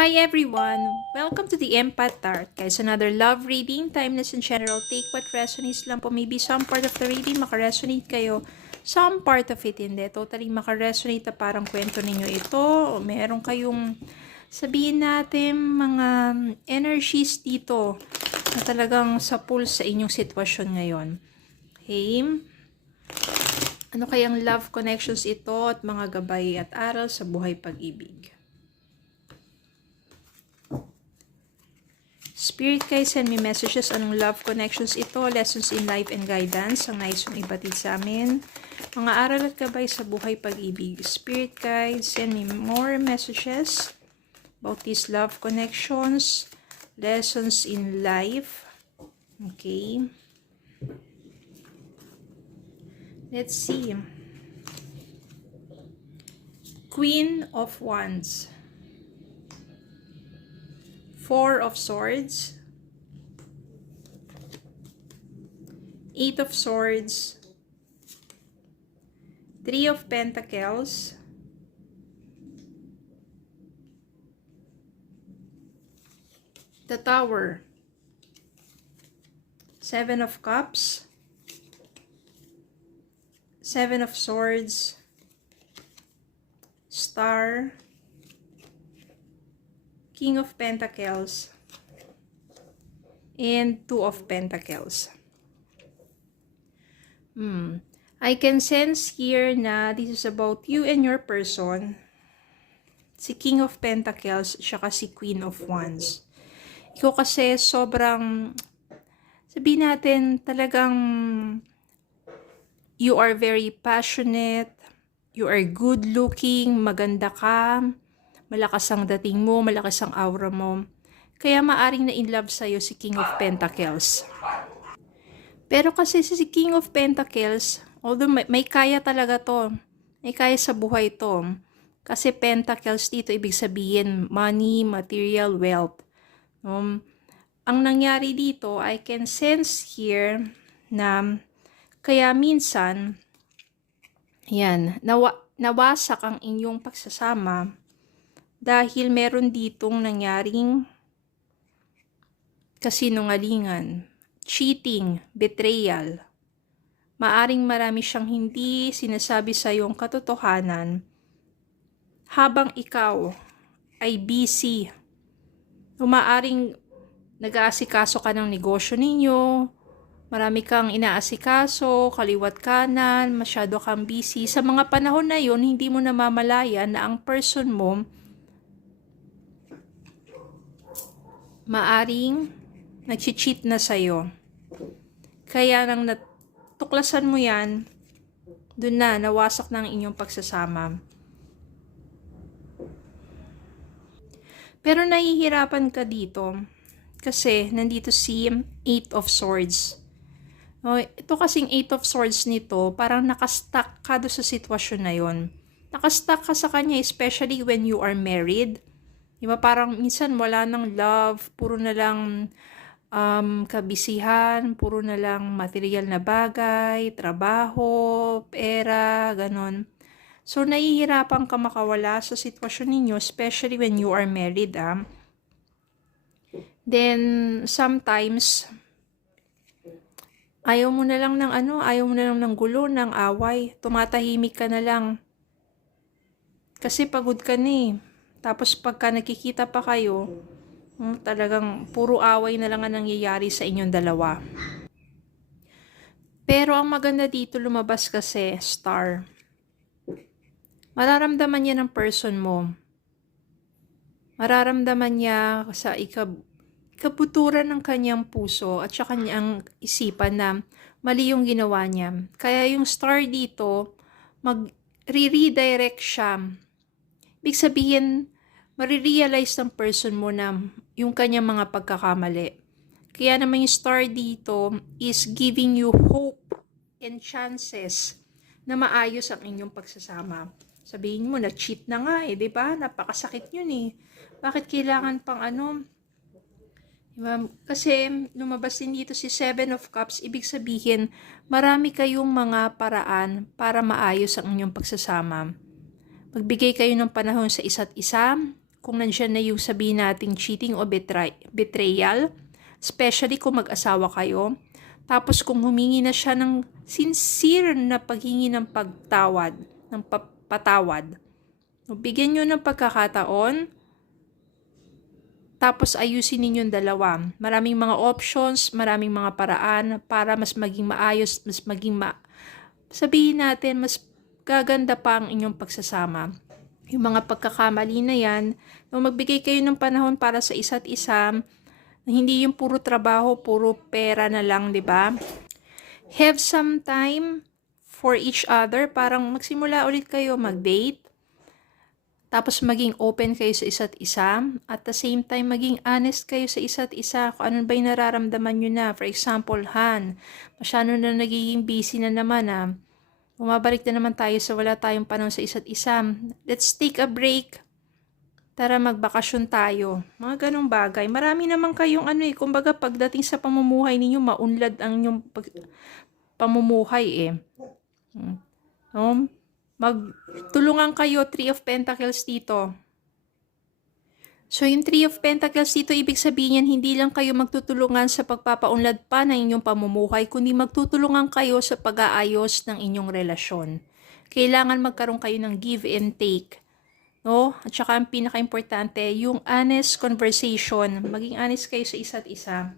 Hi everyone! Welcome to the Empath Tart. Guys, another love reading, timeless and general. Take what resonates lang po. Maybe some part of the reading makaresonate kayo. Some part of it hindi. Totally makaresonate na parang kwento ninyo ito. O meron kayong sabihin natin mga energies dito na talagang sa pulse sa inyong sitwasyon ngayon. Okay? Ano kayang love connections ito at mga gabay at aral sa buhay pag-ibig? Spirit guys, send me messages. Anong love connections ito? Lessons in life and guidance. Ang nais mong ibatid sa amin. Mga aral at gabay sa buhay pag-ibig. Spirit guys, send me more messages about these love connections. Lessons in life. Okay. Let's see. Queen of Wands. Four of Swords, Eight of Swords, Three of Pentacles, the Tower, Seven of Cups, Seven of Swords, Star, King of Pentacles, and Two of Pentacles. I can sense here na this is about you and your person. Si King of Pentacles, saka si Queen of Wands. Ikaw kasi sobrang, sabihin natin, talagang you are very passionate, you are good looking, maganda ka, malakas ang dating mo, malakas ang aura mo. Kaya maaring na in love sa'yo si King of Pentacles. Pero kasi si King of Pentacles, although may kaya talaga to, may kaya sa buhay to. Kasi Pentacles dito, ibig sabihin, money, material, wealth. Ang nangyari dito, I can sense here na kaya minsan, yan, nawasak ang inyong pagsasama dahil meron ditong nangyaring kasinungalingan, cheating, betrayal. Maaring marami siyang hindi sinasabi sa iyong katotohanan habang ikaw ay busy. Maaring nag-aasikaso ka ng negosyo ninyo, marami kang inaasikaso, kaliwat kanan, masyado kang busy. Sa mga panahon na yon, hindi mo namamalayan na ang person mo maaring nag-cheat na sa'yo. Kaya nang natuklasan mo yan, dun na, nawasak na ang inyong pagsasama. Pero nahihirapan ka dito kasi nandito si Eight of Swords. Ito kasing Eight of Swords nito, parang nakastuck ka doon sa sitwasyon na yon. Nakastuck ka sa kanya, especially when you are married. Diba, parang minsan wala nang love, puro na lang kabisihan, puro na lang material na bagay, trabaho, pera, ganon. So, nahihirapan ka makawala sa sitwasyon ninyo, especially when you are married. Then, sometimes, ayaw mo na lang ng gulo, ng away, tumatahimik ka na lang. Kasi pagod ka na eh. Tapos pagka nakikita pa kayo, talagang puro away na lang ang nangyayari sa inyong dalawa. Pero ang maganda dito, lumabas kasi, Star. Mararamdaman niya ng person mo. Mararamdaman niya sa ikabuturan ng kanyang puso at saka kanyang isipan na mali yung ginawa niya. Kaya yung Star dito, mag-redirect siya. Ibig sabihin, marirealize ng person mo na yung kanyang mga pagkakamali. Kaya naman yung Star dito is giving you hope and chances na maayos ang inyong pagsasama. Sabihin mo, na-cheat na nga eh, di ba? Napakasakit yun eh. Bakit kailangan pang Diba? Kasi lumabas din dito si Seven of Cups, ibig sabihin, marami kayong mga paraan para maayos ang inyong pagsasama. Magbigay kayo ng panahon sa isa't isa, kung nandyan na yung sabihin nating cheating o betrayal, especially kung mag-asawa kayo. Tapos kung humingi na siya ng sincere na paghingi ng pagtawad, ng patawad, bigyan nyo ng pagkakataon, tapos ayusin ninyong dalawa. Maraming mga options, maraming mga paraan para mas maging maayos, mas maging sabihin natin, mas gaganda pa ang inyong pagsasama. Yung mga pagkakamali na yan, magbigay kayo ng panahon para sa isa't isa, hindi yung puro trabaho, puro pera na lang, di ba? Have some time for each other, parang magsimula ulit kayo mag-date. Tapos maging open kayo sa isa't isa. At the same time, maging honest kayo sa isa't isa. Kung ano ba yung nararamdaman nyo na. For example, Han, masyado na nagiging busy na naman ha. Bumabalik na naman tayo sa wala tayong panahon sa isa't isa. Let's take a break. Tara magbakasyon tayo. Mga ganong bagay. Marami naman kayong kumbaga pagdating sa pamumuhay ninyo, maunlad ang inyong pamumuhay No? Magtulungan kayo, Three of Pentacles dito. So, yung Three of Pentacles dito, ibig sabihin yan, hindi lang kayo magtutulungan sa pagpapaunlad pa ng inyong pamumuhay, kundi magtutulungan kayo sa pag-aayos ng inyong relasyon. Kailangan magkaroon kayo ng give and take. No? At saka ang pinaka-importante, yung honest conversation. Maging honest kayo sa isa't isa.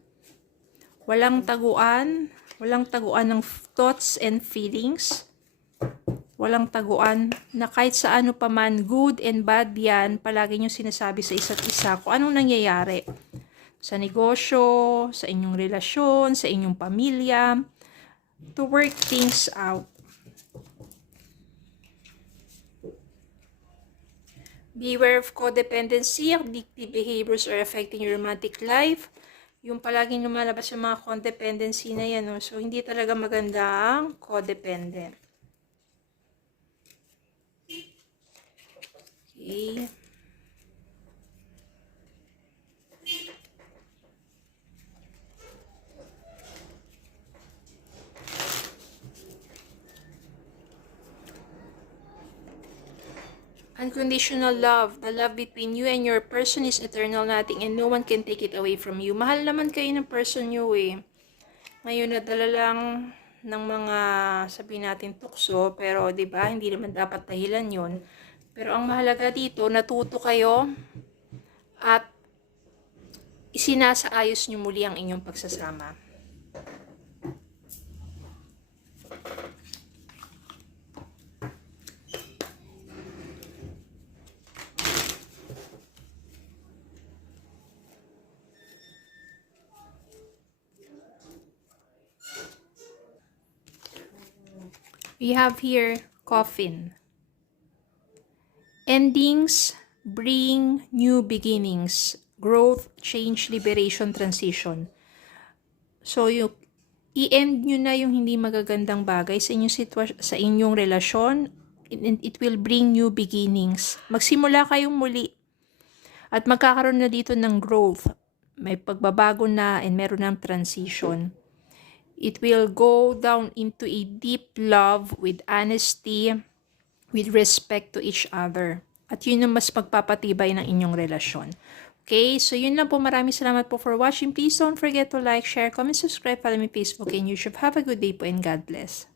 Walang taguan ng thoughts and feelings. Walang taguan na kahit sa ano pa man, good and bad yan, palagi nyo sinasabi sa isa't isa kung anong nangyayari. Sa negosyo, sa inyong relasyon, sa inyong pamilya, to work things out. Beware of codependency, addictive behaviors are affecting your romantic life. Yung palaging lumalabas yung mga codependency na yan. So, hindi talaga maganda ang codependent. Okay. Unconditional love. The love between you and your person is eternal, nothing and no one can take it away from you. Mahal naman kayo ng person nyo Ngayon nadala lang ng mga sabihin natin tukso, pero 'di ba hindi naman dapat dahilan 'yon. Pero ang mahalaga dito, natuto kayo at isinasaayos nyo muli ang inyong pagsasama. We have here coffin. Endings bring new beginnings, growth, change, liberation, transition. So, i-end nyo na yung hindi magagandang bagay sa inyong sa inyong relasyon, and it will bring new beginnings. Magsimula kayong muli at magkakaroon na dito ng growth. May pagbabago na and meron ng transition. It will go down into a deep love with honesty, with respect to each other. At yun yung mas magpapatibay ng inyong relasyon. Okay, so yun lang po. Maraming salamat po for watching. Please don't forget to like, share, comment, subscribe, follow me Facebook and YouTube. Have a good day po and God bless.